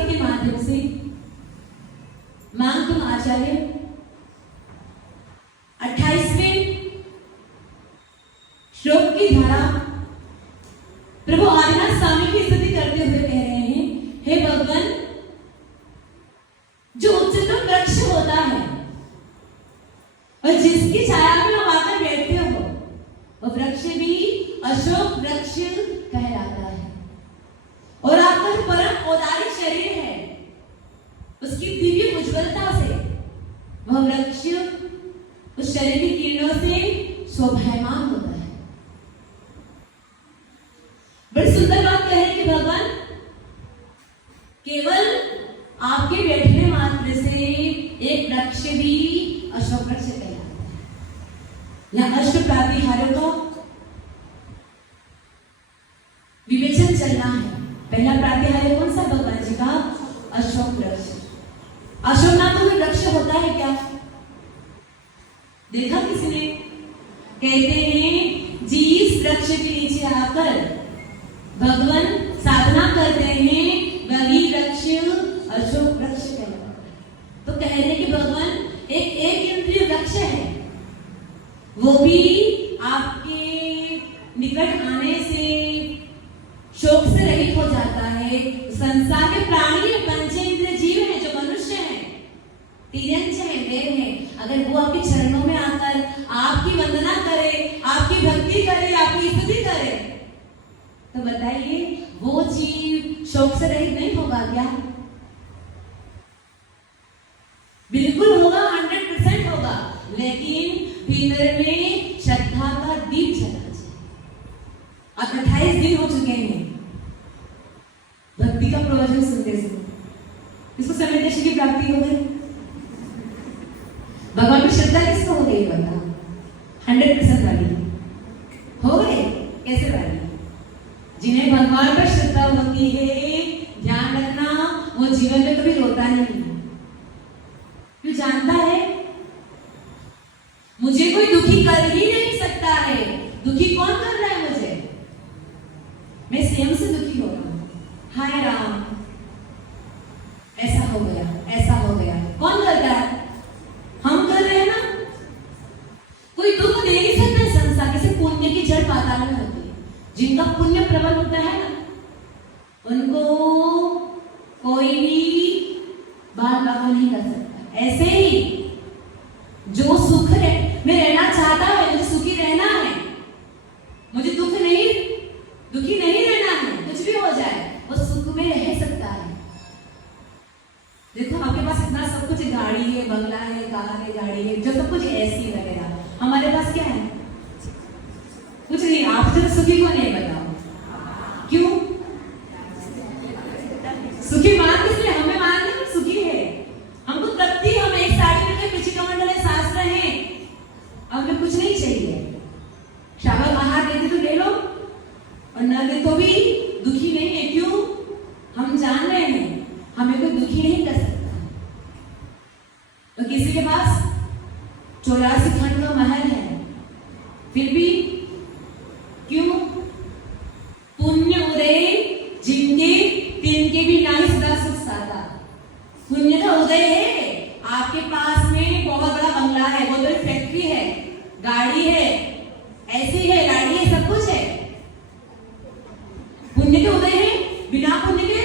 श्लोक के माध्यम से मांग तुम आचार्य 28वें श्लोक की धारा प्रभु आदिनाथ स्वामी की स्तुति करते हुए कह रहे हैं, हे भगवान, जो उच्चतम वृक्ष होता है और जिसकी छाया में हम आकर बैठते हो, वह वृक्ष भी अशोक वृक्ष कहलाता है। और आपका जो परम औदार्य शरीर है, उसकी दिव्य उज्ज्वलता से वह वृक्ष उस शरीर की किरणों से शोभायमान होता है। बड़ी सुंदर बात कह रहे हैं कि भगवान, केवल आपके बैठने मात्र से एक वृक्ष भी अशोक वृक्ष कहलाता है। यहां अष्ट प्रातिहार्यों का विवेचन चलना है। पहला प्रातिहार्य कौन सा? भगवान जी का अशोक वृक्ष। अशोक नाम का वृक्ष होता है क्या? देखा किसी ने? कहते हैं जिस वृक्ष के नीचे आकर भगवान साधना करते हैं, वही वृक्ष अशोक वृक्ष कहलाता है। तो कह रहे कि भगवान एक इंद्रिय वृक्ष है, वो भी आपके निकट आने से शोक से रहित हो जाता है। संसार के प्राणी पंचेंद्रिय जीव हैं, जो मनुष्य हैं, तिर्यंच है, देव है, अगर वो आपके चरणों में आकर आपकी वंदना करे, आपकी भक्ति करे, आपकी स्तुति करे, तो बताइए वो जीव शोक से रहित नहीं होगा क्या? बिल्कुल होगा, 100% होगा, लेकिन भीतर में श्रद्धा का दीप जलना चाहिए। अब 28 दिन हो चुके हैं भक्ति का प्रवचन सुनते सुनते, इसको समय दृष्टि की प्राप्ति हो गई। भगवान की श्रद्धा किसको हो गई बता? 100% वाली हो गई। कैसे वाली? जिन्हें भगवान पर श्रद्धा होती है, ध्यान रखना, वो जीवन में कभी रोता नहीं। क्यों? जानता है मुझे कोई दुखी कर ही नहीं सकता है। दुखी कौन कर रहा है मुझे? मैं स्वयं से दुखी हो रहा हूं। हाय राम, ऐसा हो गया, ऐसा हो गया। कौन कर रहा है? हम कर रहे हैं ना। कोई दुख दे नहीं सकता संसार। जैसे पुण्य की जड़ पाताल में होती है, जिनका पुण्य प्रबल होता है ना, उनको कोई भी बाल बाल नहीं कर सकता। ऐसे ही जो सुख में रहना चाहता है, मुझे सुखी रहना है, मुझे दुखी नहीं रहना है, कुछ भी हो जाए, वो सुख में रह सकता है। देखो आपके पास इतना सब कुछ, गाड़ी है, बंगला है, कार है, गाड़ी है, जो सब कुछ एसी वगैरह, हमारे पास क्या है? कुछ नहीं। आपसे सुखी कौन है बताओ? क्यों सुखी? मान इसलिए हमें मान नहीं सुखी है। हमको तृप्ति, हम एक साड़ी में पीछे कमंडल सास रहे हैं, हमें कुछ नहीं चाहिए। शाबाश, आहार देते तो ले लो, और न दे तो भी दुखी नहीं है। क्यों? हम जान रहे हैं हमें कोई दुखी नहीं कर सकता। तो किसी के पास 84 खंड का महल है, फिर भी क्यों? पुण्य उदय जिनके तिनके भी नाही सदा सुख साधा। पुण्य का उदय है। आपके पास में बहुत बड़ा बंगला है, बहुत बड़ी फैक्ट्री है, गाड़ी है, ऐसी है, गाड़ी है, सब कुछ है। पुण्य के उदय है। बिना पुण्य के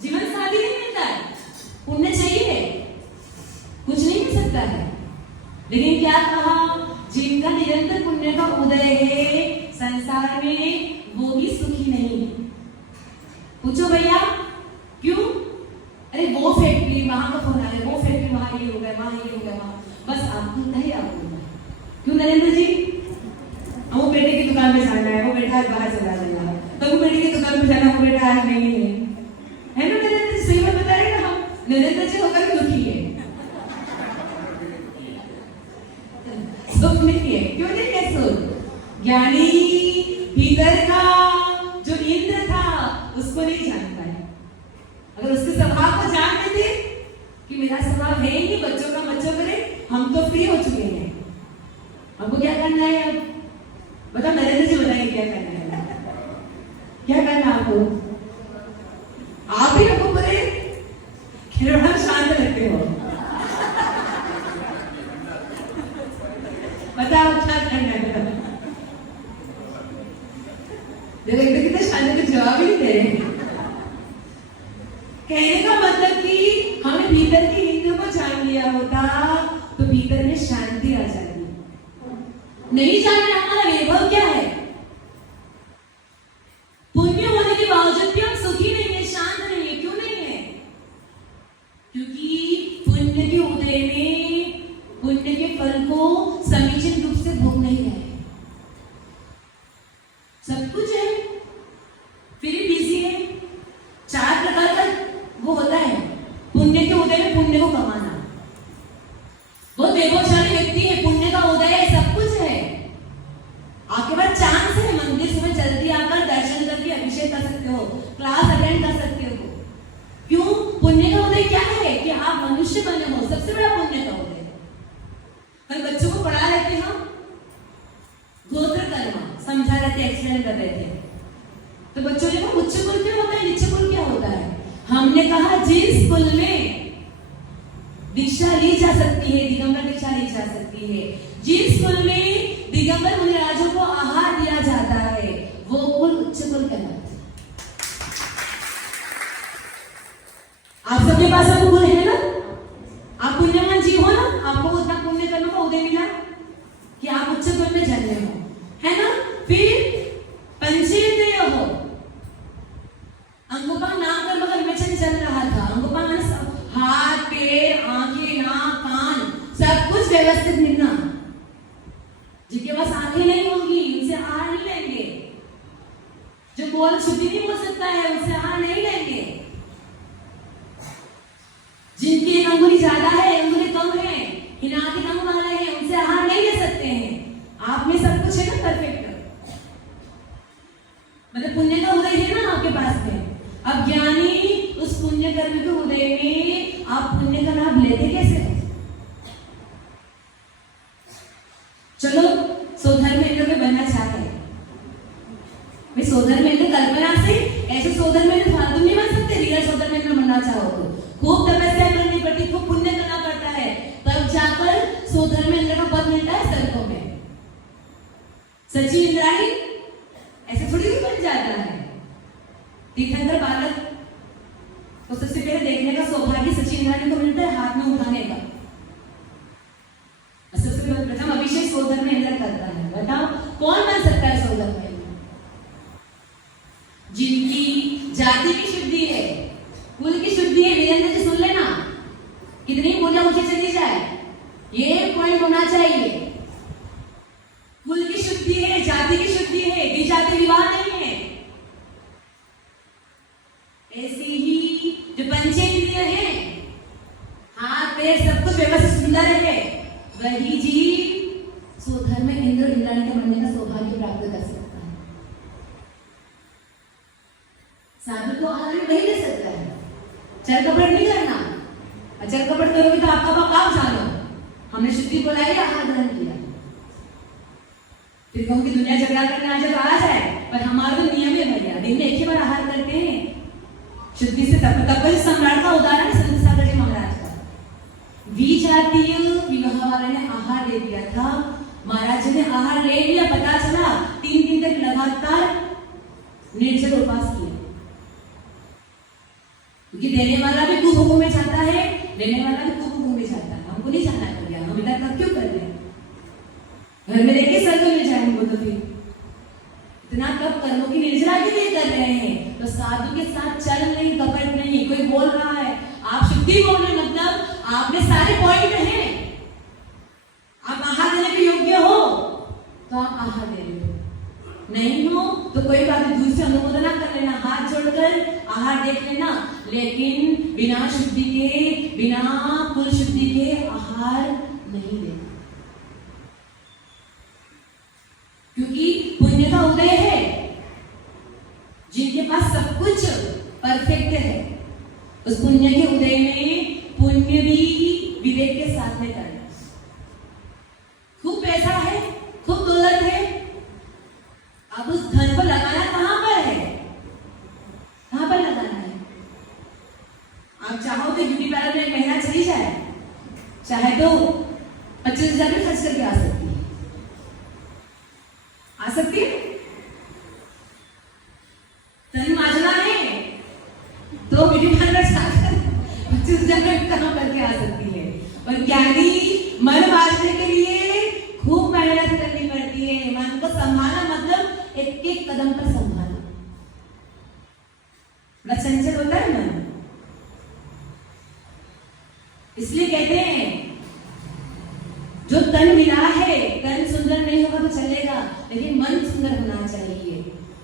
जीवन साथी नहीं मिलता है। पुण्य चाहिए, कुछ नहीं मिल सकता है। लेकिन क्या कहा? जिनका निरंतर पुण्य का उदय है संसार में, वो भी सुखी नहीं है। पूछो भैया क्यों? अरे वो फैक्ट्री, वहां का फोन आ गया, वो फैक्ट्री, वहां ये हो गया, वहां ये हो गया, वहां बस आपको नहीं। आपको क्यों नरेंद्र जी? वो बेटे की दुकान पे जाना है, वो बेटा आज बाहर चला जाएगा, तो वो बेटे की दुकान पे जाना, वो बेटा आज नहीं है ना नरेंद्र जी? सही बात बता रहे ना हम। नरेंद्र जी होकर दुखी है, सुख नहीं है। क्यों नहीं है सुख? ज्ञानी भीतर का जो इंद्र था उसको नहीं जानता है। अगर उसके स्वभाव को जान लेते कि मेरा स्वभाव है ही बच्चों का बच्चों करे, हम तो फ्री हो चुके हैं। हमको क्या करना है? अब बता नरेंद्र जी, बताइए क्या करना है? क्या करना आपको? आप ही हमको बोले सकते हो? बताओ क्या करना है? देखो एक तो कितने शांति से जवाब ही नहीं दे रहे। कहने का मतलब कि हमें भीतर की नींद को जान लिया होता तो भीतर में शांति आ जाती। नहीं जानना हमारा वैभव क्या है? पुण्य होने के बावजूद भी हम सुखी नहीं है, शांत नहीं है। क्यों नहीं है? क्योंकि पुण्य के उदय में पुण्य के फल को समीचीन रूप से भोग नहीं रहे। सब कुछ है फिर भी बिजी है। 4 प्रकार का वो होता है पुण्य के उदय में पुण्य को कमाना। वो वैभवशाली व्यक्ति है, पुण्य का उदय है, सब कुछ है। आपके पास चांस है, मंदिर सुबह जल्दी आकर दर्शन करके अभिषेक कर सकते हो, क्लास अटेंड कर सकते हो। क्यों? पुण्य का उदय क्या है कि आप मनुष्य बने हो, सबसे बड़ा पुण्य का उदय। कल बच्चों को पढ़ा रहे थे हम गोत्र कर्म, समझा रहे थे, एक्सप्लेन कर रहे थे। तो बच्चों ने कहा उच्च कुल क्या होता है, नीच कुल क्या होता है? हमने कहा जिस कुल में दीक्षा ली जा सकती है, दिगंबर दीक्षा ली जा सकती है, जिस कुल में दिगंबर मुनिराजों को आहार दिया जाता है, वो कुल उच्च कुल कहलाता है। आप सबके पास वो कुल है ना? आप पुण्यवान जीव हो ना? आपको उतना पुण्य कर्म का उदय मिला कि आप उच्च कुल में जन्मे हो, है ना? फिर पंचेंद्रिय हो। अंगोपांग नाम कर्म का विवेचन चल रहा था। अंगोपांग हाथ, पैर, आंखें, नाक, कान, सब कुछ व्यवस्थित मिलना। जिनके पास आंखें नहीं होंगी उनसे आहार नहीं लेंगे। जो बोल शुद्धि नहीं बोल सकता है उनसे आहार नहीं लेंगे। जिनकी एक अंगुली ज्यादा है, अंगुली कम है, हिनाती कम वाले हैं, उनसे आहार नहीं ले सकते हैं। आप में सब कुछ है ना परफेक्ट। मतलब पुण्य का उदय है ना आपके पास में। अब ज्ञानी उस पुण्य कर्म के उदय में आप पुण्य का लाभ लेते कैसे? चलो सोधर्मेंद्र में बनना चाहते हैं, मैं सोधर्मेंद्र कल्पना से ऐसे सोधर्मेंद्र फालतू नहीं बन सकते। रियल सोधर्मेंद्र बनना चाहो तो खूब तपस्या करनी पड़ती, खूब पुण्य करना पड़ता है, तब जाकर सोधर्मेंद्र का पद मिलता है सर्पों में। सचिव इंद्राणी ऐसे थोड़ी भी बन जाता है। तीर्थंकर बालक तो सबसे पहले देखने का सौभाग्य सचिव इंद्राणी को मिलता है, हाथ में उठाने का। सबसे प्रथम अभिषेक सोधर्मेंद्र करता है। बताओ कौन बन सकता है सोधर्मेंद्र? जिनकी जाति की शुद्धि है, कुल की शुद्धि है। वीरेंद्र जी सुन लेना, कितनी पूजा ऊंचे चली जाए, ये पॉइंट होना चाहिए। कुल की शुद्धि है, जाति की शुद्धि है, विजाति विवाह नहीं है। ऐसी ही जो पंचेंद्रिय है, हाथ पैर सब कुछ व्यवस्थित सुंदर है, वही जीव सोधर्म में इंद्र इंद्राणी के बनने का सौभाग्य प्राप्त कर सकता है। साधु को आहार वही दे सकता है, चल कपड़ नहीं करना। चल कपड़ करोगे तो आपका पाप जानो। हमने शुद्धि बुलाई, आहार ग्रहण किया। फिर कहूँ कि दुनिया झगड़ा करने आ जाए तो आ जाए, पर हमारा तो नियम है भैया, दिन में एक ही बार आहार करते हैं। शुद्धि से तब सम्राट का उदाहरण संत सागर जी महाराज का। विजातीय विवाह वाले ने आहार ले लिया था, महाराज जी ने आहार ले लिया, पता चला 3 दिन तक लगातार निर्जल उपवास किया। क्योंकि देने वाला भी कुभोग में जाता है, लेने वाला भी कुभोग में जाता है। हमको नहीं जाना पड़ेगा, हम इधर तक क्यों कर रहे हैं? घर में लेके सर्कल में जाएंगे तो फिर इतना कब कर्मों की निर्जला के लिए कर रहे हैं। तो साधु के साथ चल नहीं, कपट नहीं। कोई बोल रहा है आप शुद्धि बोल रहे, मतलब आपने सारे पॉइंट हैं, आप आहार देने के योग्य हो तो आप आहार दे रहे हो, नहीं हो तो कोई बात नहीं, दूर से अनुमोदना कर लेना, हाथ जोड़कर आहार देख लेना। लेकिन बिना शुद्धि के, बिना कुल शुद्धि के आहार नहीं देना। क्योंकि पुण्य का उदय है, जिनके पास सब कुछ परफेक्ट है, उस पुण्य के उदय में पुण्य भी विवेक के साथ में करना। खूब पैसा है, खूब दौलत है, अब उस धन को लगाना कहां पर है? कहां पर लगाना है? आप चाहो तो ब्यूटी पार्लर में एक महीना चली जाए, चाहे तो 25,000 भी खर्च करके आ सकती है, आ सकती है। तन माजना है तो ब्यूटी पार्लर जाकर 25,000 में काम करके आ सकती है। और ज्ञानी मन मारने के लिए खूब मेहनत करनी पड़ती है। मन को संभालना मतलब एक एक कदम पर संभालना। बड़ा चंचल होता है मन, इसलिए कहते हैं जो तन मिला है, तन सुंदर नहीं होगा तो चलेगा, लेकिन मन सुंदर होना चाहिए।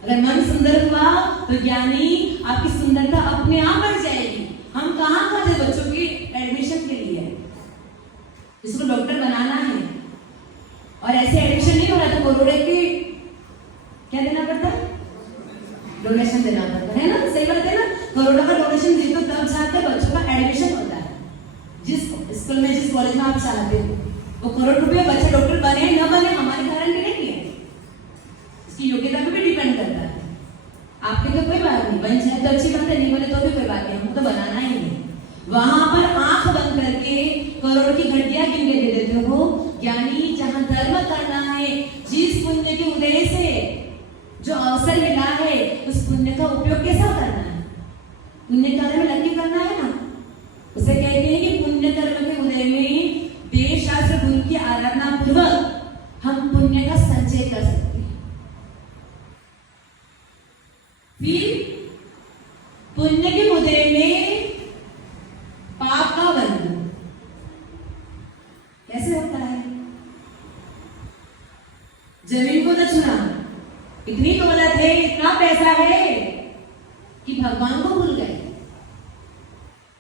अगर मन सुंदर हुआ तो ज्ञानी आपकी सुंदरता अपने आप बढ़ जाएगी। हम कहाँ खाते बच्चों की एडमिशन के लिए, इसको डॉक्टर बनाना है और ऐसे एडमिशन नहीं हो रहा तो करोड़ों की क्या देना पड़ता है, डोनेशन देना पड़ता है ना, सही बात है ना। करोड़ों का डोनेशन दे तो तब जाकर बच्चों का एडमिशन होता है। जिस स्कूल में जिस कॉलेज में आप चाहते हो वो करोड़ रुपए बच्चा डॉक्टर बने न बने हमारी गारंटी नहीं है, इसकी योग्यता पे भी डिपेंड करता है। आपके तो कोई बात नहीं, बन जाए तो अच्छी बात है, नहीं बने तो भी कोई बात नहीं, हमको तो बनाना ही है। वहां पर आंख बंद करके करोड़ की घंटियां गिन के दे देते हो। ज्ञानी जहां धर्म करना है, जिस पुण्य के उदय से जो अवसर मिला है उस पुण्य का उपयोग कैसा करना है, पुण्य कार्य में लग के करना है ना। उसे कहते हैं कि पुण्य कर्म के उदय में देश शास्त्र गुरु की आराधना पूर्वक हम पुण्य का संचय कर सकते हैं। फिर पुण्य के उदय में पाप का बंधन कैसे होता है। जमीन को न छूना, इतनी दौलत है, इतना पैसा है कि भगवान को भूल गए।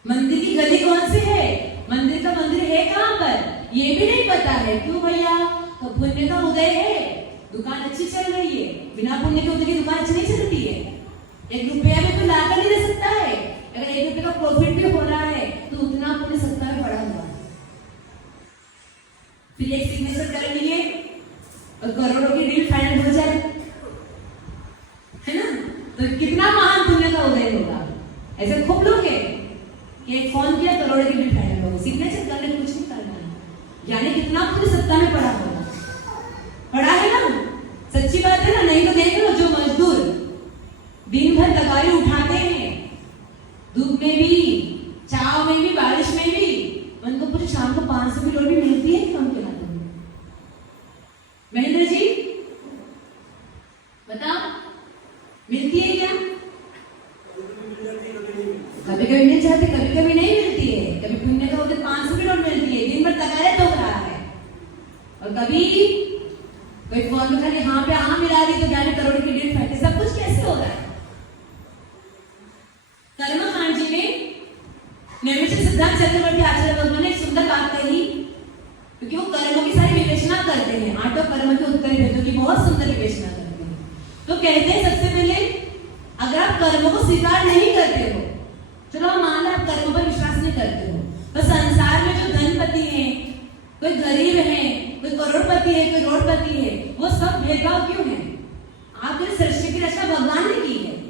मंदिर की गली कौन सी है, मंदिर का मंदिर है कहां पर, ये भी नहीं पता है। क्यों भैया, तो पुण्य का उदय है, दुकान अच्छी चल रही है। बिना पुण्य के उदय की दुकान अच्छी नहीं चलती है। 1 रुपया भी तो लाकर नहीं दे सकता है। अगर 1 रुपये का प्रॉफिट भी हो रहा है तो उतना पुण्य सत्ता में पड़ा हुआ है। फिर एक सिग्नेचर करनी है और करोड़ों की डील फाइनल हो जाए, है ना, तो कितना महान पुण्य का उदय होगा। ऐसे खूब लोग हैं कि एक फोन किया करोड़ों की डील फाइनल होगी, सिग्नेचर करने कुछ नहीं करना है, यानी कितना पुण्य सत्ता में पड़ा होगा, पड़ा है ना। सच्ची बात है ना। नहीं तो देख लो जो मजदूर दिन भर तगारी उठाते हैं, धूप में भी, छाव में भी, बारिश में भी, उनको पूरी शाम को 500 की रोटी मिलती है कम के हाथों में। महेंद्र जी बताओ, मिलती है क्या? कभी कभी मिल जाती, कभी कभी नहीं मिलती है। कभी पुण्य का उधर 500 की नोट मिलती है, दिन भर तगारे ठोक रहा है। और कभी कोई फोन में खाली हाँ पे हाँ मिला रही तो जाने करोड़ की डील फैक्ट्री। सब कुछ कैसे हो रहा है? कर्मकांड जी में नैमिषिक सिद्धांत चक्रवर्ती आचार्य भगवान ने एक सुंदर बात कही, क्योंकि वो कर्मों की सारी विवेचना करते हैं, 8 कर्म के उत्तर भेदों की बहुत सुंदर विवेचना करते हैं। तो कहते हैं सबसे पहले अगर आप कर्मों को स्वीकार नहीं करते हो, चलो हम मान लें आप कर्मों पर विश्वास नहीं करते हो, तो संसार में जो धनपति है, कोई गरीब है, कोई करोड़पति है, कोई रोडपति है, वो सब भेदभाव क्यों है? आपके सृष्टि की रचना भगवान ने की है।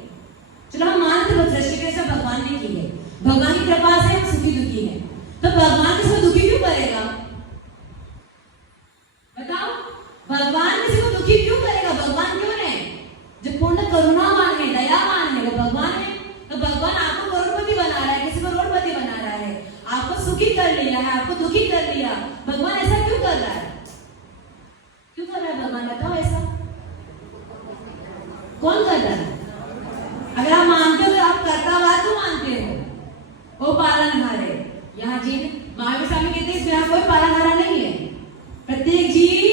चलो हम मानते हैं सृष्टि की रचना भगवान ने की है, भगवान की कृपा से हम सुखी दुखी है, तो भगवान किसी को दुखी क्यों करेगा? बताओ, भगवान किसी को दुखी क्यों करेगा? भगवान क्यों है? जो पूर्ण करुणावान है, दयावान है, वो भगवान है। तो भगवान आपको करोड़पति बना रहा है, किसी को रोडपति बना रहा है, आपको सुखी कर लिया है, आपको दुखी कर लिया। भगवान ऐसा क्यों कर रहा है? क्यों कर रहा है भगवान? बताओ ऐसा कौन कर रहा है? अगर आप मानते हो तो आप कर्तावाद क्यों मानते हो? वो पालनहार है। यहाँ जी महावीर स्वामी कहते हैं इसमें कोई पालनहारा नहीं है, प्रत्येक जीव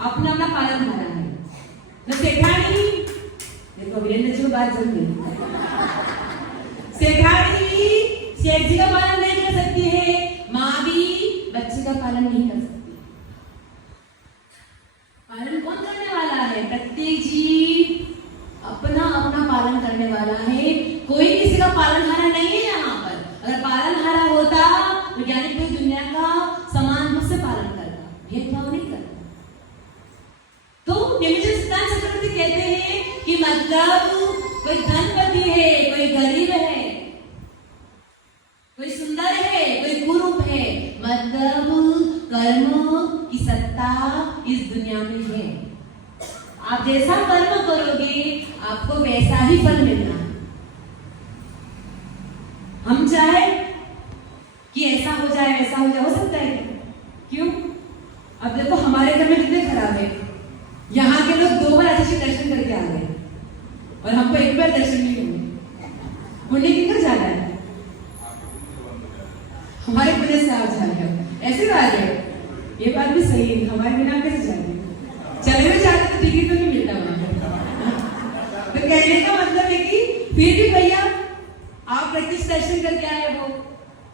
अपना अपना पालनहारा है। तो सेठानी देखो वीरेंद्र जी को बात जरूर गई, सेठानी सेठ जी का पालन नहीं कर सकती है, माँ भी बच्चे का पालन नहीं कर सकती। पालन कौन करने वाला है? प्रत्येक जीव अपना अपना पालन करने वाला है, कोई किसी का पालनहारा नहीं है यहाँ पर। अगर पालनहारा होता तो ज्ञानी पूरी दुनिया का समान रूप से पालन करता, भेदभाव नहीं करता। तो नैमिषिक सिद्धांत चक्रवर्ती कहते हैं कि मतलब कोई धनपति है, कोई गरीब है, मतलब कर्म की सत्ता इस दुनिया में है। आप जैसा कर्म करोगे आपको वैसा ही फल मिलना। हम चाहे कि ऐसा हो जाए वैसा हो जाए, हो सकता है क्यों? अब देखो हमारे घर में कितने खराब है, यहाँ के लोग 2 बार अच्छे से दर्शन करके आ गए और हमको 1 बार दर्शन नहीं हुए। पुण्य कितना ज्यादा है, हमारे पुण्य से आप जा रहे हो, ऐसी बात है। ये बात भी सही है, हमारे बिना कैसे जाते, चले में जाते तो टिकट तो नहीं मिलता वहां। तो कहने का मतलब है कि फिर भी भैया आप प्रत्यक्ष दर्शन करके आए हो,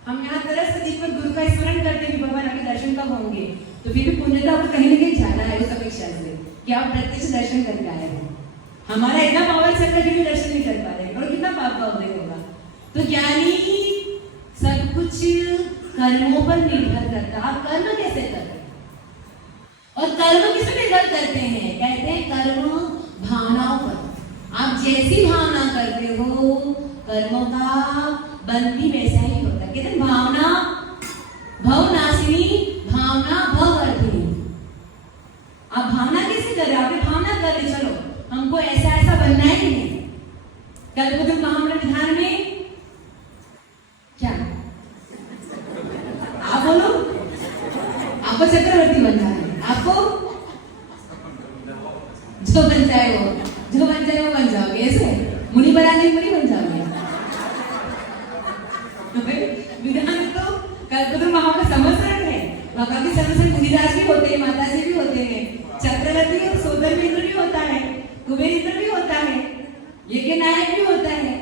हम यहाँ तरस नदी पर गुरु का स्मरण करते हैं भगवान अभी दर्शन कब होंगे, तो फिर भी पुण्य तो आपको कहीं ना कहीं जाना है उस अपेक्षा से कि आप प्रत्यक्ष दर्शन करके आए हो। हमारा इतना पावर चक्र कि भी दर्शन नहीं कर पा रहे और कितना पाप का उदय होगा। तो ज्ञानी सब कुछ कर्मों पर निर्भर करता है। आप कर्म कैसे कर रहे और कर्म किस पे निर्भर करते हैं? कहते हैं कर्म भावनाओं पर। आप जैसी भावना करते हो कर्मों का बंध भी वैसा ही होता है। कहते हैं भावना भवनाशिनी, भावना भवर्धिनी। आप भावना कैसे कर रहे हो? आपने भावना कर रहे चलो हमको ऐसा ऐसा बनना है कि नहीं। कल्पतरु महामंडल विधान में क्या आप बोलो, आपको चक्रवर्ती बनना है, आपको जो बन जाए वो बन जाओगे। ऐसे मुनि बनाने मुनि बन जाओगे। विधान तो कल्पतरु महामंडल समझदार है, वहां काफी समझदार मुनिराज भी होते हैं, माता जी भी होते हैं, चक्रवर्ती और सोदर मित्र भी होता है, कुबेर इंद्र भी होता है, यज्ञ नायक भी होता है,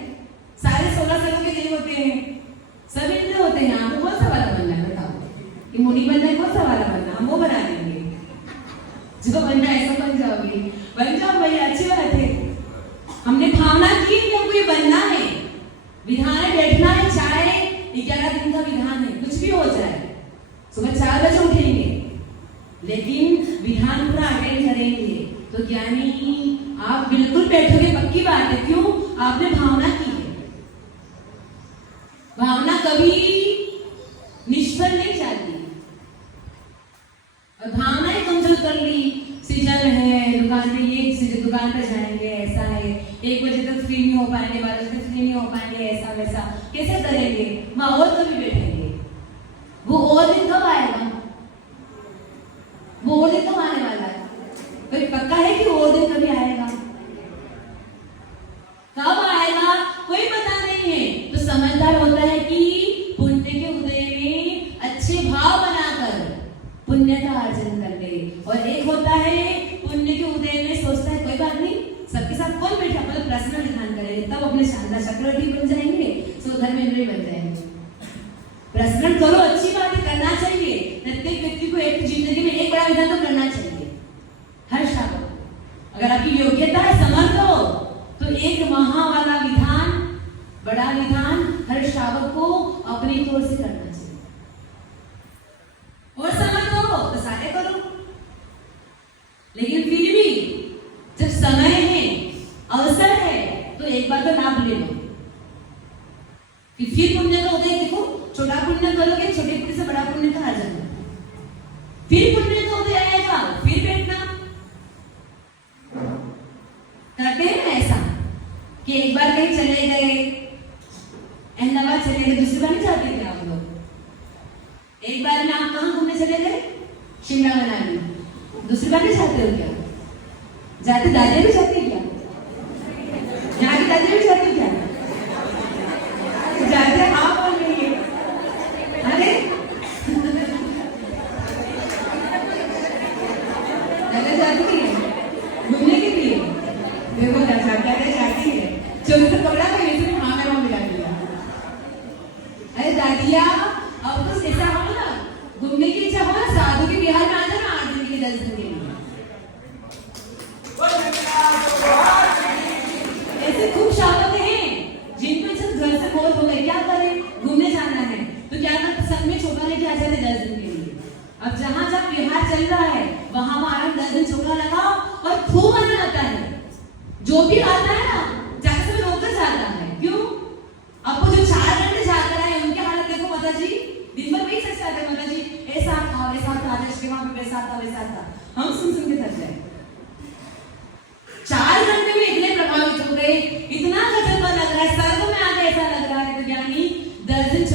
सारे 16 सालों के देव होते हैं, सब इंद्र होते हैं। आपको कौन सा वाला बनना है बताओ, कि मुनि बनना है, कौन सा वाला बनना, हम वो बना देंगे। जो बनना है ऐसा बन जाओगे, बन जाओ भैया, अच्छी बात है। हमने भावना की कि हमको ये बनना है, विधान है बैठना है, चाहे 11 दिन का विधान है, कुछ भी हो जाए, सुबह 4 बजे उठेंगे लेकिन विधान पूरा अटेंड करेंगे। तो ज्ञानी आप बिल्कुल बैठोगे, पक्की बात है। क्यों? आपने भावना की है। भावना कभी निष्फल नहीं जाती। और भावना ही कमजोर कर ली, सीजन है दुकान पे, ये दुकान पे जाएंगे, ऐसा है 1 बजे तक फ्री नहीं हो पाएंगे, 12 बजे तक फ्री नहीं हो पाएंगे, ऐसा वैसा कैसे करेंगे? वहां और कभी बैठेंगे, वो और दिन कब आएगा? वो और दिन कब आने वाला है? कोई पक्का है कि वो दिन कभी आएगा? कब आएगा कोई पता नहीं है। तो समझदार होता है कि पुण्य के उदय में अच्छे भाव बनाकर पुण्य का अर्जन कर ले, और एक होता है पुण्य के उदय में सोचता है कोई बात नहीं, सबके साथ कौन बैठा, मतलब पर्सनल ध्यान करेंगे, तब अपने शानदार चक्रवर्ती बन जाएंगे, सो धर्मेंद्र बन जाएंगे। पर्सनल करो, अच्छी बात है, करना चाहिए। प्रत्येक व्यक्ति को एक जिंदगी में एक बड़ा विधान तो करना चाहिए, हर शावक। अगर आपकी योग्यता है, समर्थ हो, तो एक महा वाला विधान, बड़ा विधान हर शावक को अपनी तौर से करना चाहिए। और समर्थ हो तो सारे करो, लेकिन फिर भी जब समय है, अवसर है, तो एक बार तो लाभ ले लो। फिर पुण्य का उदय देखो, छोटा पुण्य करोगे, छोटे पुण्य से बड़ा पुण्य का अर्जन, फिर पुण्य का उदय आएगा, फिर बैठना। करते हैं ना ऐसा कि एक बार कहीं चले गए, अहमदाबाद चले गए, दूसरी बार नहीं जाते थे आप लोग? एक बार में आप कहाँ घूमने चले गए? शिमला मनाली। दूसरी बार नहीं जाते हो क्या? जाते, दादी भी जाती क्या? यहाँ की दादी भी जाती क्या? जाते आप बोल रही है, अरे दादा जाती है घूमने के लिए, देखो जाती है, चलो तो पकड़ा था, इसने हाँ मैं वहां मिला दिया। अरे दादिया अब तो ऐसा हो ना, घूमने की इच्छा हो ना, साधु के बिहार में आ जाना 8 दिन के 10 दिन के लिए। ऐसे खूब शावक हैं जिनको जब घर से बोर हो गए, क्या करें, घूमने जाना है, तो क्या करते, संग में छोकरा लेके आ जाते 10 दिन के लिए। अब जहां जहां बिहार चल रहा है वहां आराम 10 दिन छोकरा लगाओ और खूब आनंद आता है। जो भी आता है ना जाके सब रोककर जाता है। क्यों? आपको जो 4 घंटे जाकर आए उनकी हालत देखो माता जी, दिन भर वही सच आता है माता जी,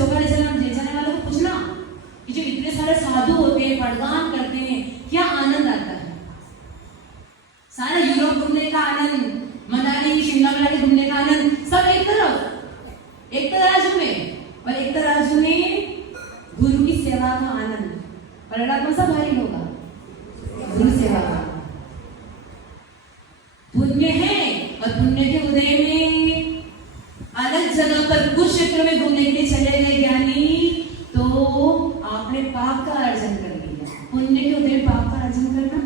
चौका ले जाने वालों को पूछना कि जो इतने सारे साधु होते हैं, पड़गान करते हैं, क्या आनंद आता है। सारा यूरोप घूमने का आनंद, मनाली शिमला मनाली घूमने का आनंद सब एक तरफ, एक तराजू में, और एक तराजू में गुरु की सेवा का आनंद। पलड़ा कौन सा भारी होगा? गुरु सेवा का पुण्य है। और पुण्य के उदय में अलग जगह पर कुछ क्षेत्र में घूमने के लिए चले गए ज्ञानी, तो आपने पाप का अर्जन कर लिया। पुण्य के उदय में पाप का अर्जन करना,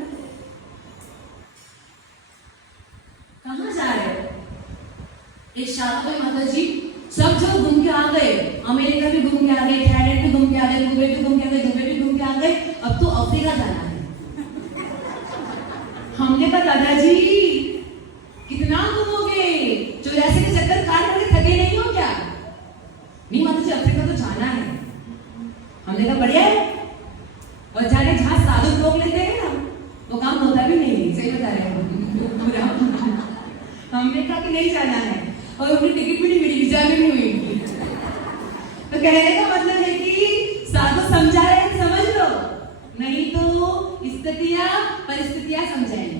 कहां जा रहे हो? एक शाखा माता जी सब जगह घूम के आ गए, अमेरिका भी घूम के आ गए, थाईलैंड भी घूम के आ गए, दुबई भी घूम के आ गए, दुबई भी घूम के आ गए, अब तो अफ्रीका जाना है। हमने कहा दादाजी कितना घूमोगे, 84 के चक्कर काट करके थके नहीं हो क्या? नहीं माता जी अफ्रीका तो जाना है। हमने कहा बढ़िया है, और जाने जहां साधु लोग लेते हैं ना वो काम होता भी नहीं, सही बता रहे हो। हमने कहा कि नहीं जाना है, और अपनी टिकट भी नहीं मिली, वीजा भी नहीं हुई। तो कहने का मतलब है कि साधु समझाए समझ लो, नहीं तो स्थितियां परिस्थितियां समझाएंगे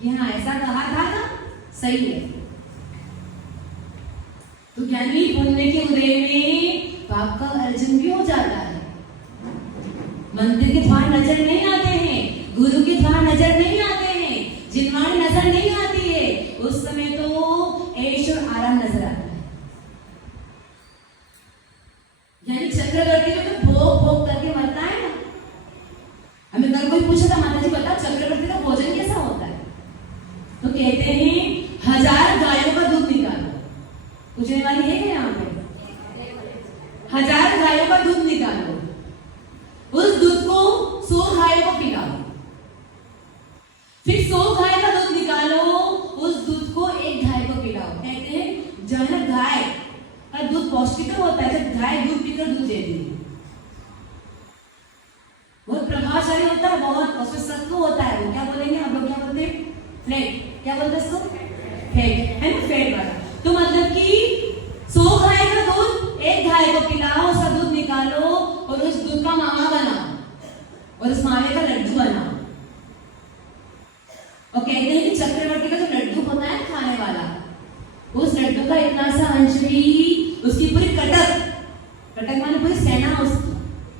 कि हाँ ऐसा कहा था ना, सही है। तो ज्ञानी पुण्य के उदय में पाप का अर्जन भी हो जाता है। मंदिर के द्वार नजर नहीं आते हैं, गुरु के द्वार नजर नहीं आते हैं, जिनवाणी नजर नहीं आती है, उस समय तो ऐश और आराम नजर आता है। यानी चक्रवर्ती जो भोग भोग करके मरता है ना। हमें कल कोई पूछा था माता जी बता चक्रवर्ती का भोजन कैसा होता है, तो कहते हैं 1000 गायों का दूध निकालो। पूछने वाली है क्या यहाँ पे? 1000 गायों का दूध निकालो, उस दूध को 100 गायों को पिलाओ, फिर 100 गाय का दूध निकालो, उस दूध को 1 गाय को पिलाओ। कहते हैं जो है ना गाय का दूध पौष्टिक होता है, जब गाय दूध पीकर दूध देती है बहुत प्रभावशाली होता है, बहुत उसमें सत्व होता है। वो क्या बोलेंगे हम लोग, क्या बोलते हैं? फ्लेट, क्या बोलते हैं इसको? फैट, है ना, फैट वाला। तो मतलब कि 100 गाय का दूध 1 गाय को पिलाओ, उसका दूध निकालो और उस दूध का मावा बनाओ और उस मावे का लड्डू बनाओ। और कहते हैं कि चक्रवर्ती का जो लड्डू होता है खाने वाला, उस लड्डू का इतना सा अंश भी उसकी पूरी कटक, कटक माने पूरी सेना, उसकी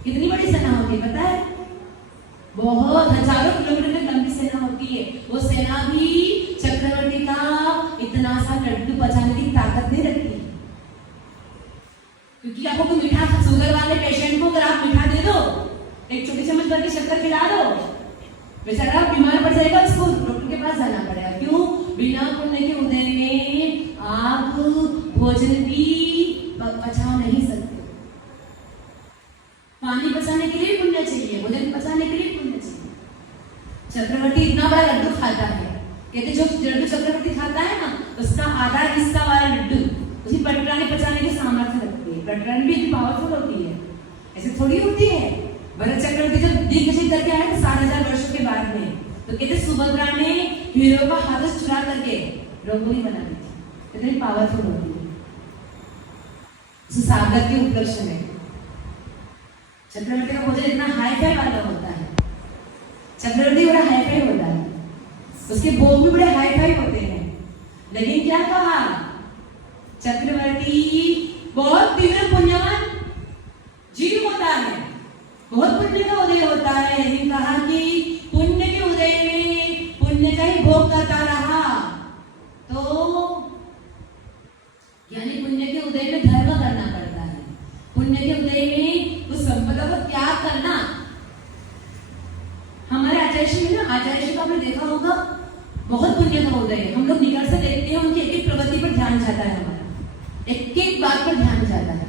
कितनी बड़ी सेना होती है पता है? बहुत हजारों किलोमीटर तक लंबी सेना होती है। वो सेना भी चक्रवर्ती का इतना सा लड्डू पचाने की ताकत नहीं रखती, क्योंकि आपको कोई मीठा, शुगर वाले पेशेंट को अगर आप मीठा दे दो, एक छोटी चम्मच भर की शक्कर खिला दो, बेचारा बीमार पड़ जाएगा, उसको डॉक्टर के पास जाना पड़ेगा। क्यों? बिना पुण्य के उदय में आप भोजन भी पचा नहीं सकते। पानी पचाने के लिए पुण्य चाहिए, भोजन पचाने के लिए पुण्य चाहिए। चक्रवर्ती इतना बड़ा लड्डू खाता है, कहते जो लड्डू चक्रवर्ती खाता है ना, उसका आधा हिस्सा वाला लड्डू उसी पटरानी पचाने की सामर्थ्य रखती है। पटरानी भी इतनी पावरफुल होती है, ऐसे थोड़ी होती है। भरत चक्रवर्ती जब दिग्विजय करके आए 7000 वर्षों के बाद में, तो कहते सुभद्रा ने हीरो का हाथ चुरा करके रंगोली बना दी थी, इतनी पावरफुल होती है। सागर के उत्कर्ष में चक्रवर्ती का भोजन इतना हाई फाई वाला होता है, चक्रवर्ती बड़ा हाई फाई होता है, उसके भोग भी बड़े हाई फाई होते हैं। लेकिन क्या कहा? चक्रवर्ती बहुत तीव्र पुण्यवान जीव होता है, बहुत पुण्य का उदय होता है, लेकिन कहा कि पुण्य के उदय में पुण्य का ही भोग करता रहा। तो यानी पुण्य के उदय में धर्म करना पड़ता है, पुण्य के उदय में उस संपदा को त्याग करना। हमारे आचार्य श्री ना, आचार्य श्री को आपने देखा होगा, बहुत पुण्य का उदय है। हम लोग निकट से देखते हैं, उनकी एक एक प्रवृत्ति पर ध्यान जाता है, हमारा एक एक बात पर ध्यान जाता है।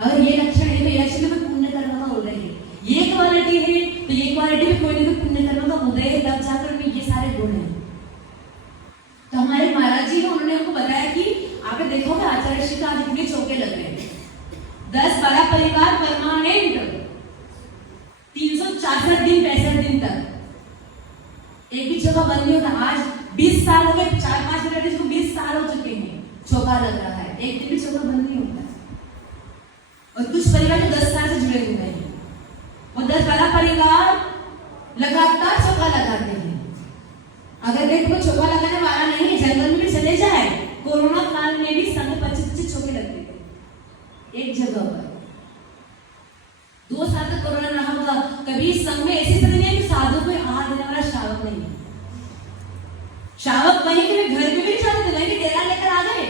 अगर ये लक्षण है तो ये लक्षण में पुण्य कर्म का उदय है, ये क्वालिटी है तो ये क्वालिटी में कोई ना कोई पुण्य कर्म का उदय है, तब जाकर उनमें ये सारे गुण हैं। तो हमारे महाराज जी ने, उन्होंने हमको बताया कि आपने देखा होगा आचार्य श्री का आज कितने चौके लग रहे हैं, 10-12 परिवार परमानेंट 364 दिन 65 दिन तक एक भी चौका बंद नहीं होता। आज 20 साल हो गए, 4-5 मिनट इसको 20 साल हो चुके हैं, चौका लग रहा है, एक दिन भी चौका बंद नहीं होता। और कुछ परिवार जो 10 साल से जुड़े हुए हैं, वो 10 वाला परिवार लगातार चौका लगाते हैं। अगर देखो चौका लगाने वाला नहीं है, जंगल में भी चले जाए, कोरोना काल में भी संग 25-25 चौके लगते थे एक जगह पर। 2 साल तक कोरोना रहा होगा। कभी संघ में ऐसी स्थिति नहीं कि साधु को आहार देने वाला श्रावक नहीं है। श्रावक वहीं के घर में भी नहीं जाते थे, वहीं भी डेरा लेकर आ गए।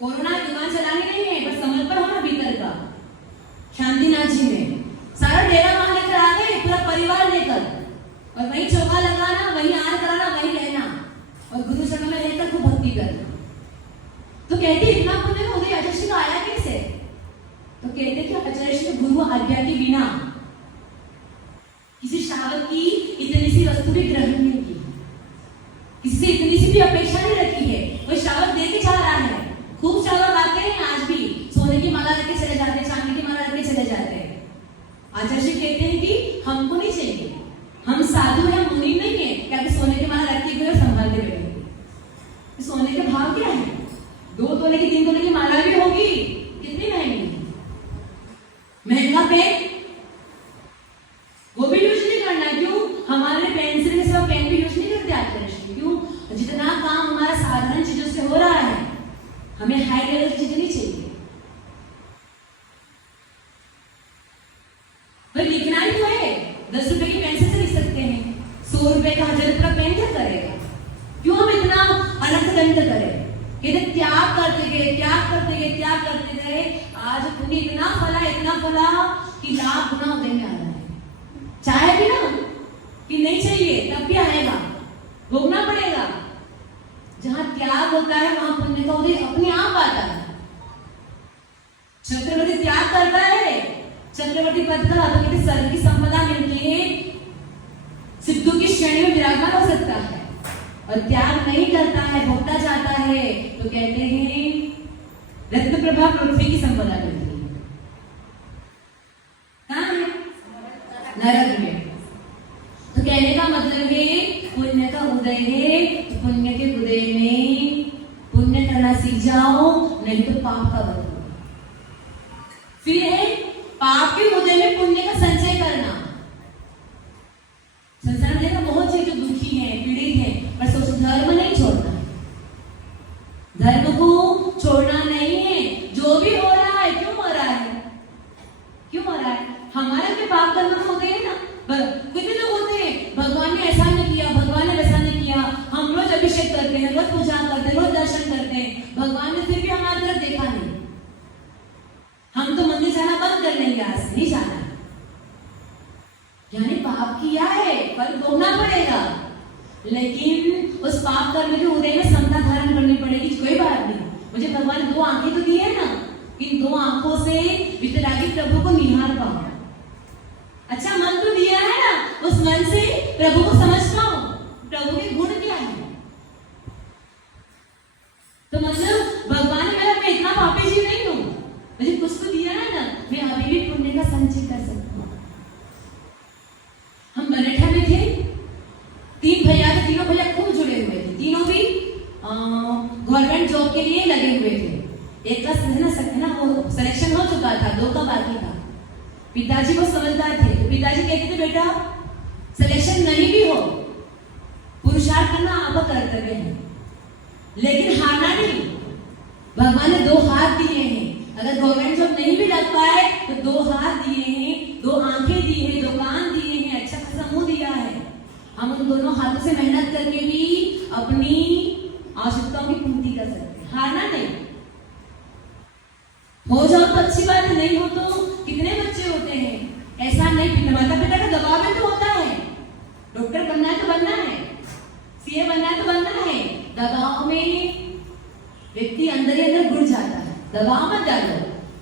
कोरोना दुकान चलानी नहीं है, बस समर्पण होना भीतर का। शांतिनाथ जी में सारा डेरा वहां लेकर आ गए, पूरा परिवार लेकर, और वहीं चौका लगाना, वहीं आर कराना, वहीं रहना, और गुरु चरणों में रहकर खूब भक्ति करना। तो कहती इतना पुण्य उदय अजय का आया कैसे? तो कहते कि अजय गुरु आज्ञा के बिना किसी श्रावक की इतनी सी वस्तु भी ग्रहण नहीं की, किसी से इतनी सी भी अपेक्षा नहीं रखी है। वो श्रावक दे के जा रहा है। खूब श्रावक आते हैं आज भी, सोने की माला रख के चले जाते हैं, चांदी की माला रख के चले जाते हैं। आचार्य कहते हैं कि हमको नहीं चाहिए, हम साधु हैं, मुनि नहीं है क्या सोने की माला रख के संभाल के बैठे। सोने के भाव क्या है? 2 तोले की 3 तोले की माला भी होगी, कितनी महंगी, महंगा पेन, वो भी यूज नहीं करना। क्यों? हमारे पेंसिल के सिवा पेन भी यूज नहीं करते आचार्य। क्यों? जितना काम हमारा साधारण चीजों से हो रहा है, हमें हाई लेवल की चीजें नहीं चाहिए। पर लिखना ही तो है, 10 रुपए की पेंसिल से लिख सकते हैं, 100 रुपए का 1000 रुपए का पेन क्या करेगा? क्यों हम इतना अनंत करें? कहते त्याग करते गए, त्याग करते गए, त्याग करते गए, आज पुण्य इतना फला कि लाख गुना उदय में आ रहा है। चाहे भी ना कि नहीं चाहिए, तब भी आएगा, भोगना पड़ेगा। जहां त्याग होता है वहां पुण्य का उदय अपने आप आता है। चक्रवर्ती त्याग करता है, चक्रवर्ती पद का तो कहते सर्व की संपदा मिलके सिद्धों की श्रेणी में विराजमान हो सकता है। और त्याग नहीं करता है, भोगता जाता है, तो कहते हैं रत्न प्रभा पृथ्वी की संपदा मिलती है। कहां है? नरक में। तो कहने का मतलब है पुण्य का उदय है, तो पुण्य के उदय में पुण्य करना सीख जाओ, नहीं तो पाप का वध होगा। फिर है पाप के उदय में पुण्य का संचय करना। संसार में देखा बहुत से जो दुखी हैं, पीड़ित हैं, पर सोचो धर्म नहीं छोड़ना, धर्म को छोड़ना नहीं है। जो भी हो रहा है, क्यों हो रहा है? क्यों हो रहा है? हमारे भी पाप कर्म होते हैं ना। कितने लोग होते हैं, भगवान ने ऐसा नहीं किया, भगवान ने वैसा नहीं किया, हम रोज अभिषेक करते हैं, रोज पूजा करते हैं, रोज दर्शन करते हैं, भगवान ने फिर भी हमारी तरफ देखा नहीं। हम तो मंदिर जाना बंद कर लेंगे, आज से नहीं जाना। यानी पाप किया है, फल भोगना पड़ेगा, लेकिन उस पाप कर्म के उदय में समता धारण करनी पड़ेगी। कोई बात नहीं, मुझे भगवान ने 2 आंखें तो दी है ना, इन 2 आंखों से वितरागी प्रभु को निहार पाओ। अच्छा मन तो दिया है ना, उस मन से प्रभु को समझ पाओ, प्रभु के गुण क्या है। तो मतलब भगवान मेरा, मैं इतना पापी जीव नहीं हूं, मुझे कुछ तो दिया है ना, मैं अभी भी पुण्य का संचय कर सकता हूं। हम मराठा में थे, 3 भैया थे, तीनों भैया खूब जुड़े हुए थे, तीनों भी गवर्नमेंट जॉब के लिए लगे हुए थे। एक का ना वो सिलेक्शन हो चुका था, 2 का बाकी था। पिताजी को समझदार थे, तो पिताजी कहते थे बेटा सिलेक्शन नहीं भी हो, पुरुषार्थ करना आपका कर्तव्य है, लेकिन हारना नहीं। भगवान ने 2 हाथ दिए हैं, अगर गवर्नमेंट जॉब नहीं भी लग पाए तो 2 हाथ दिए हैं, 2 आंखें दी है, 2 कान दिए हैं, अच्छा खासा मुंह दिया है। हम उन दोनों हाथों से मेहनत करके भी अपनी आवश्यकताओं की पूर्ति कर सकते हैं, हारना नहीं। हो जाओ तो अच्छी बात है, नहीं हो तो कितने बच्चे होते हैं ऐसा नहीं, माता पिता का दबाव में तो होता है, डॉक्टर बनना है तो बनना है, सीए बनना है तो बनना है, दबाव में व्यक्ति अंदर ही अंदर घुट जाता है। दबाव मत डालो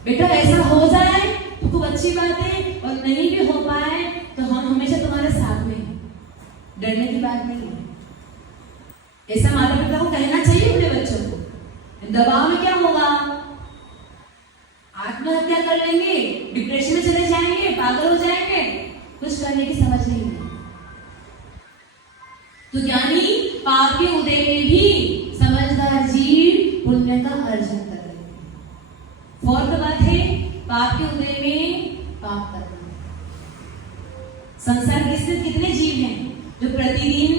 बेटा, ऐसा हो जाए तो खूब अच्छी बात है, और नहीं भी हो पाए तो हम हमेशा तुम्हारे साथ में हैं, डरने की बात नहीं है। ऐसा माता पिता को कहना चाहिए अपने बच्चों को। दबाव में क्या होगा? आत्महत्या कर लेंगे, डिप्रेशन में चले जाएंगे, पागल हो जाएंगे, कुछ करने की समझ नहीं है। तो ज्ञानी पाप के उदय में भी समझदार जीव पुण्य का अर्जन कर रहे हैं। फोर्थ बात है पाप के उदय में पाप करना। संसार के इसमें कितने जीव हैं जो प्रतिदिन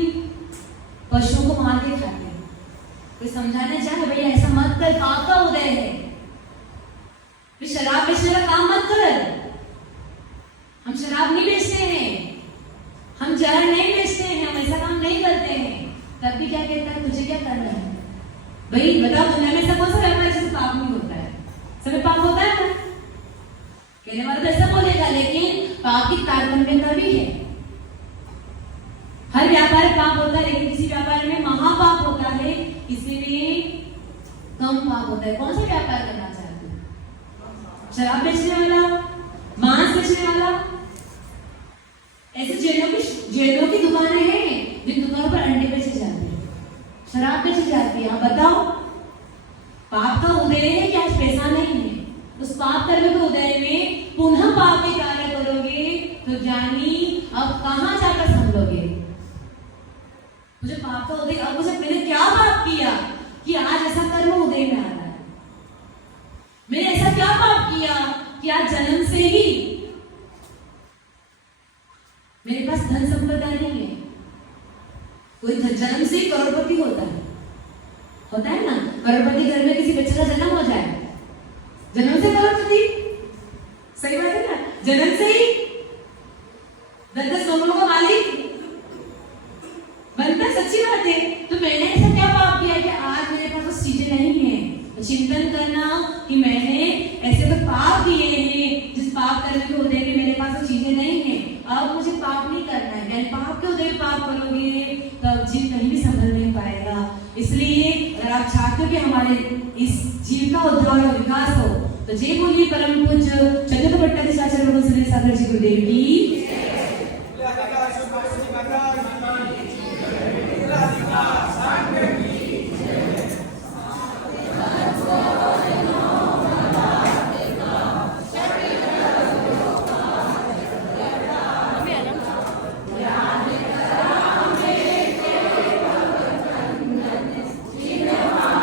पशुओं को मार के खाते हैं। कोई समझाना चाहे भैया ऐसा मत कर, पाप का उदय है। फिर शराब बेचने का काम मत कर। हम शराब नहीं बेचते हैं, हम जहर नहीं बेचते हैं, हम ऐसा काम नहीं करते हैं। तब भी क्या कहता है, तुझे क्या करना है भाई बताओ। दुनिया में ऐसा कौन सा व्यापार जिससे पाप नहीं होता है? सब पाप होता है ना? कहने वाला तो ऐसा बोलेगा, लेकिन पाप की तारतम्यता भी है। हर व्यापार पाप होता है, लेकिन किसी व्यापार में महापाप होता है, किसी में कम पाप होता है। कौन सा व्यापार करना चाहते हो? शराब बेचने वाला, मांस बेचने वाला, ऐसे जेलों की दुकानें हैं जिन दुकानों पर अंडे बेचे जाते हैं, शराब बेची जाती है। आप बताओ पाप का उदय है कि आज पैसा नहीं है? उस पाप कर्म के उदय में पुनः पाप के कार्य करोगे तो जानी अब कहां जाकर संभलोगे। मुझे पाप का उदय, अब मुझे मैंने क्या पाप किया कि आज ऐसा कर्म उदय में आ रहा है? मैंने ऐसा क्या पाप किया कि आज जन्म से ही मेरे पास धन संपदा नहीं है? कोई जन्म से ही करोड़पति होता है ना? करोड़पति घर में किसी बच्चे का जन्म हो जाए, जन्म से करोड़पति, सही बात है ना? जन्म से ही 10-10 करोड़ों का मालिक बनता, सच्ची बात है। तो मैंने ऐसा क्या पाप किया कि आज मेरे पास कुछ चीजें नहीं है? तो चिंतन करना कि मैंने ऐसे तो पाप किए हैं जिस पाप करने के उदय में मेरे पास वो चीजें नहीं है। अब मुझे पाप नहीं करना है। यानी पाप के उदय में पाप करोगे तो अब जीव कहीं भी संभल नहीं पाएगा। इसलिए अगर आप चाहते हो कि हमारे इस जीव का उद्धार और विकास हो तो जय बोलिए परम पूज्य चतुर्थ भट्टाचार्य सागर जी गुरुदेव की।